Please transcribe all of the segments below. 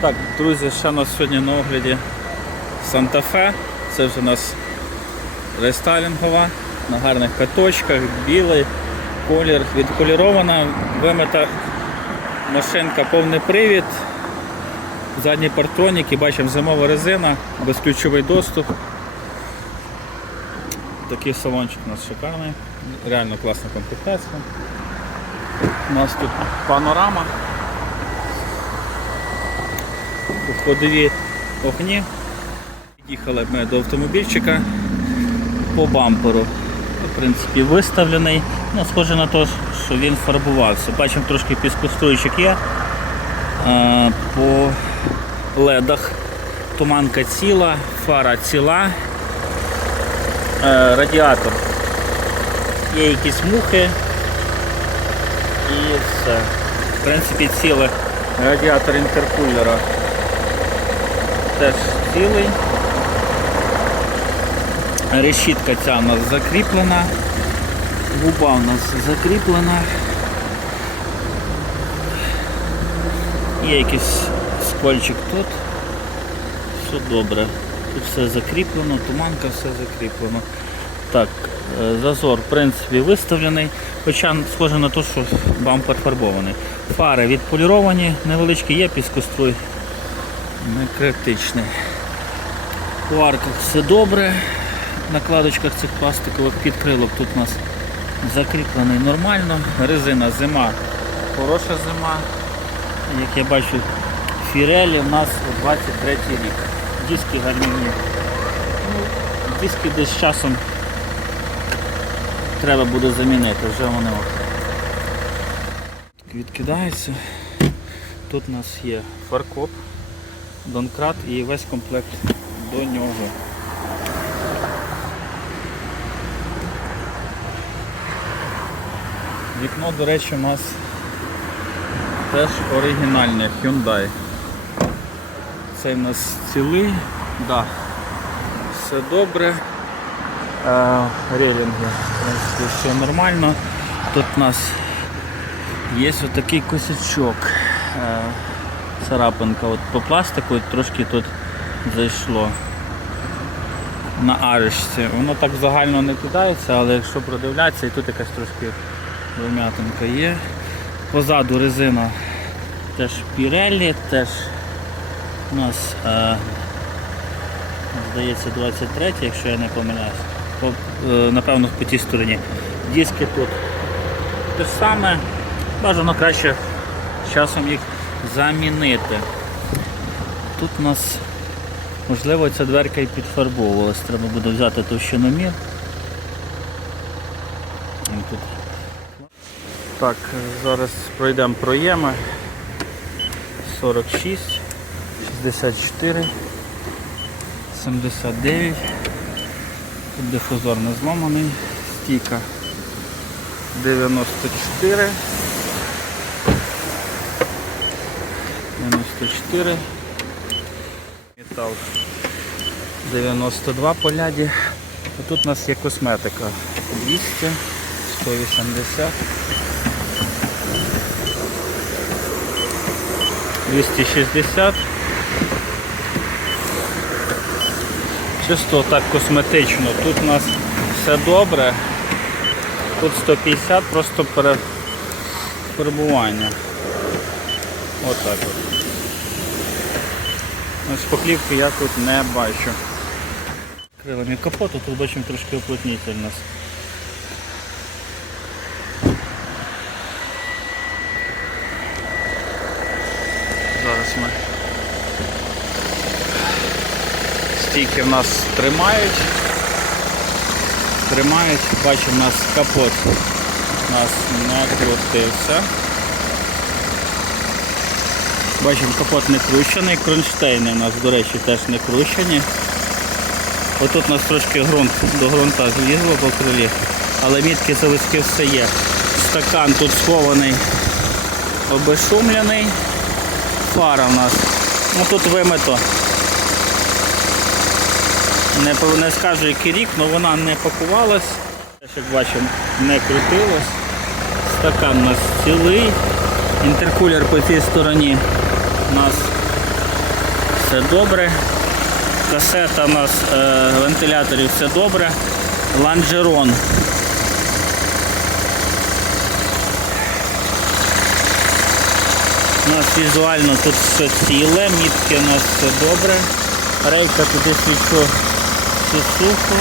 Так, друзі, ще у нас сьогодні на огляді Санта-Фе. Це вже у нас рестайлінгова, на гарних каточках, білий колір, відполірована, вимита машинка, повний привід, задні партроніки, бачимо зимова резина, безключовий доступ. Такий салончик у нас шикарний, реально класна комплектація. У нас тут панорама. Ходові огні. Під'їхали ми до автомобільчика по бамперу. В принципі, виставлений. Ну, схоже на те, що він фарбувався. Бачимо трошки піскоструйчик є. А, по ледах туманка ціла, фара ціла, Е, радіатор. Є якісь мухи і все. В принципі, ціле радіатор інтеркулера теж цілий. Решітка ця у нас закріплена, губа у нас закріплена. Є якийсь скольчик тут. Все добре. Тут все закріплено, туманка все закріплено. Так, е, зазор в принципі виставлений, хоча схоже на те, що бампер фарбований. Фари відполіровані, невеличкі є піскоструй, не критичний. У арках все добре. На кладочках цих пластикових підкрилок тут у нас закріплений нормально. Резина зима, хороша зима. Як я бачу, фірелі у нас 23 рік. Диски гармівні. Ну, диски десь з часом треба буде замінити, вже вони от. Відкидається. Тут у нас є фаркоп, донкрат і весь комплект до нього. Вікно, до речі, у нас теж оригінальне Hyundai. Цей у нас цілий, да. все добре. Е, релінги, принципі, все нормально. Тут у нас є отакий косячок. Царапинка от по пластику трошки тут зайшло на аришці. Воно так загально не кидається, але якщо продивлятися, і тут якась трошки вим'ятинка є. Позаду резина теж Pirelli, теж у нас е, здається 23, якщо я не помиляюсь. По, е, напевно по тій стороні. Диски тут те ж саме, бажано краще часом їх замінити. Тут у нас можливо ця дверка і підфарбовувалась, треба буде взяти товщиномір. Тут. Так, зараз пройдемо проєми. 46, 64, 79. Тут дифузор не зламаний, стійка 94. 94. Метал 92 по ляді. А тут у нас є косметика 200, 180. 260. Чисто так косметично. Тут у нас все добре. Тут 150, просто перебування. Отак от. Шпаклівки я тут не бачу. Крилами капоту, тут бачимо трошки уплотнитель у нас. Зараз ми стійки в нас тримають. Тримають, бачимо, у нас капот у нас не крутився. Бачимо, капот не крущений, кронштейни у нас, до речі, теж не крущені. Отут у нас трошки ґрунт до ґрунта злізло по крилі, але мітки заводські все є. Стакан тут схований, обешумлений. Фара у нас. Ну тут вимито. Не, не скажу який рік, але вона не пакувалась. Як бачимо, не крутилась. Стакан у нас цілий. Інтеркулер по цій стороні у нас все добре. Касета у нас е, вентиляторів все добре. Ланжерон. У нас візуально тут все ціле, мітки у нас все добре. Рейка туди свічу всю суху.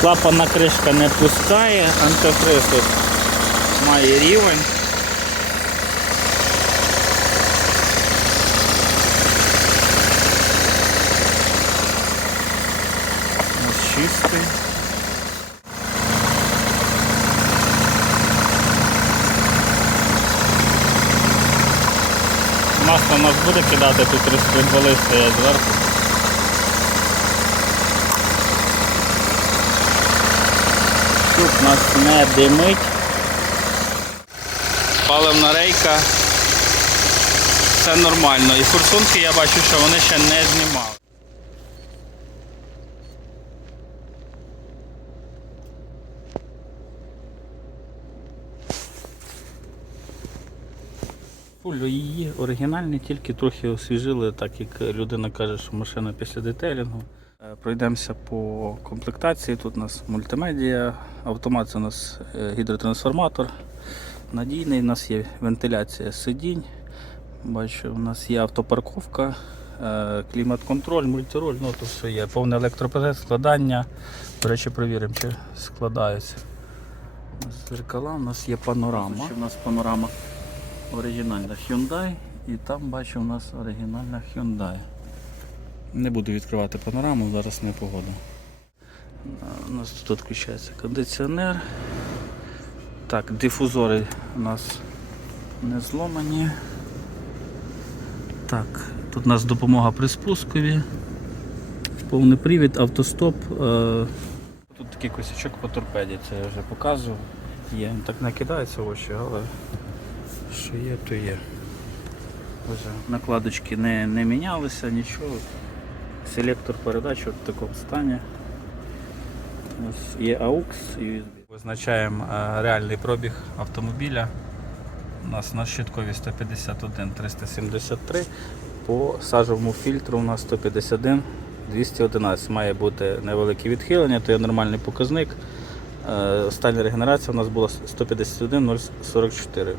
Клапана кришка не пускає, антифриз має рівень. Ось чистий. Масло нас буде кидати, тут розпредвали стоять зверху. Тут нас не димить. Паливна рейка. Все нормально. І форсунки я бачу, що вони ще не знімали. Фуль її оригінальні, тільки трохи освіжили, так як людина каже, що машина після детейлінгу. Е, Пройдемося по комплектації. Тут у нас мультимедіа, автомат це у нас е, гідротрансформатор. Надійний, у нас є вентиляція сидінь. Бачу, у нас є автопарковка, е, клімат-контроль, мультироль, ну то все є. Повне електропакет, складання. До речі, перевіримо, чи нас зеркала, у нас є панорама. У нас панорама оригінальна Hyundai і там бачу у нас оригінальна Hyundai. Не буду відкривати панораму, зараз не погода. У нас тут включається кондиціонер. Так, дифузори у нас не зломані. Так, тут у нас допомога при спускові. Повний привід, автостоп. Е, Тут такий косячок по торпеді, це я вже показував. Є, так не кидається в очі, але що є, то є. Вже накладочки не, не мінялися, нічого. Селектор передач от в такому стані. Ось є AUX USB. Визначаємо е, реальний пробіг автомобіля. У нас на щиткові 151 373. По сажовому фільтру у нас 151 211. Має бути невелике відхилення, то є нормальний показник. Е, Остання регенерація у нас була 151 044.